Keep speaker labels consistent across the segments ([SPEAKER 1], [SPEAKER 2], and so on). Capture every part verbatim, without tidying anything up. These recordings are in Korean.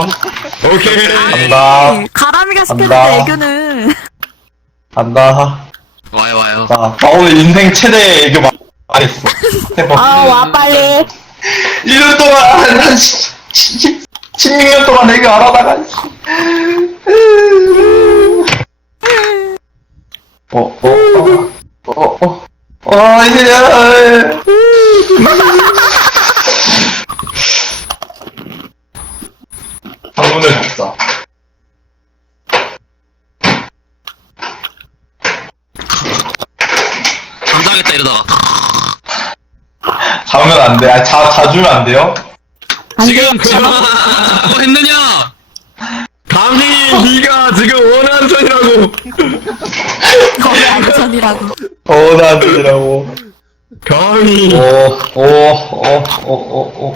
[SPEAKER 1] 오케이.
[SPEAKER 2] 간다.
[SPEAKER 3] 가람이가 시켰는데
[SPEAKER 2] 간다.
[SPEAKER 3] 애교는.
[SPEAKER 2] 간다.
[SPEAKER 1] 와요 와요.
[SPEAKER 2] 자, 나 오늘 인생 최대 애교 많이 했어. 해봐.
[SPEAKER 3] 아, 와, 빨리.
[SPEAKER 2] 일 년 동안, 한, 한, 십육 년 동안 애교 안 하다가, 씨. 어, 어, 어, 어, 어, 어, 이제, 야, 방문을 닫자.
[SPEAKER 1] 감당하겠다 이러다가.
[SPEAKER 2] 자면 안 돼. 아, 자, 자주면 안 돼요?
[SPEAKER 1] 지금 지금 뭐 했느냐? 감히 네가 지금 원하는 선이라고.
[SPEAKER 3] 거기 안전이라고.
[SPEAKER 2] 어, 나안 되더라고.
[SPEAKER 1] 감히.
[SPEAKER 2] 오, 오, 오, 오, 오, 오.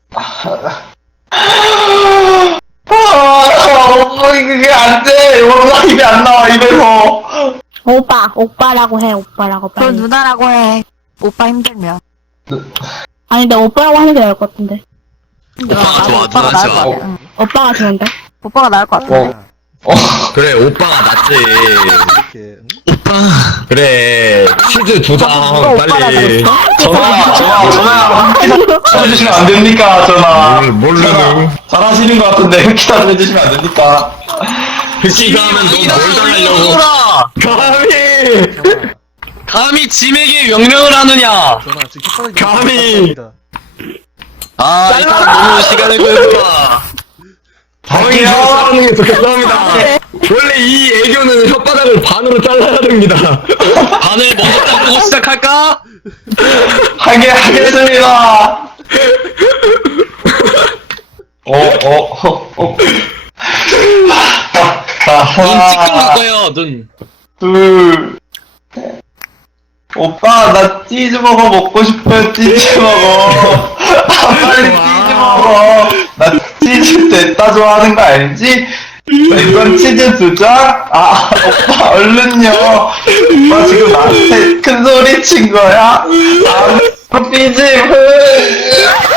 [SPEAKER 2] 아, 어, 이게 안 돼. 뭔가 입에 안 나와, 입에서.
[SPEAKER 4] 오빠, 오빠라고 해, 오빠라고
[SPEAKER 3] 그럼
[SPEAKER 4] 빨리.
[SPEAKER 3] 누나라고 해. 오빠 힘들면.
[SPEAKER 4] 아니, 근데 오빠라고 하는 게 나을 것 같은데.
[SPEAKER 1] 오빠가 좋아,
[SPEAKER 3] 오빠가
[SPEAKER 1] 누나
[SPEAKER 3] 나을
[SPEAKER 1] 좋아.
[SPEAKER 3] 것 같아. 응.
[SPEAKER 4] 오빠가 좋은데?
[SPEAKER 3] 오빠가 나을 것 같아.
[SPEAKER 2] 어, 어.
[SPEAKER 1] 그래 오빠가 낫지.
[SPEAKER 5] 이렇게 응?
[SPEAKER 1] 오빠. 그래 치즈 두 장
[SPEAKER 3] 누가 오빠라
[SPEAKER 1] 빨리.
[SPEAKER 3] 그랬어?
[SPEAKER 2] 전화, 전화, 전화. 해주시면 안 됩니까, 전화.
[SPEAKER 1] 뭘, 뭘로.
[SPEAKER 2] 전화. 잘하시는 것 같은데, 흑기다 좀 해주시면 안 됩니까?
[SPEAKER 1] 흑기가 하면 넌뭘 달라려고. 감히. 감히 짐에게 명령을 하느냐.
[SPEAKER 5] 전화 지금 혓바닥이
[SPEAKER 1] 감히.
[SPEAKER 5] 다
[SPEAKER 1] 아 일단 너무 시간을 끌어봐. 당연히 싸우는 게 좋겠습니다. 원래 이 애교는 혓바닥을 반으로 잘라야 됩니다. 반을 먼저 자르고 시작할까?
[SPEAKER 2] 하게, 하겠습니다. 어, 어, 어, 어. 자,
[SPEAKER 1] 눈 찌끔
[SPEAKER 2] 하나,
[SPEAKER 1] 바꿔요 눈.
[SPEAKER 2] 둘, 셋. 오빠, 나 치즈버거 먹고 싶어요, 치즈버거. 아, 빨리 치즈버거. 나 치즈 됐다 좋아하는 거 알지? 자, 이건 치즈 두 장? 아, 오빠, 얼른요. 오빠 지금 나한테 큰 소리 친 거야? 아, 삐짐.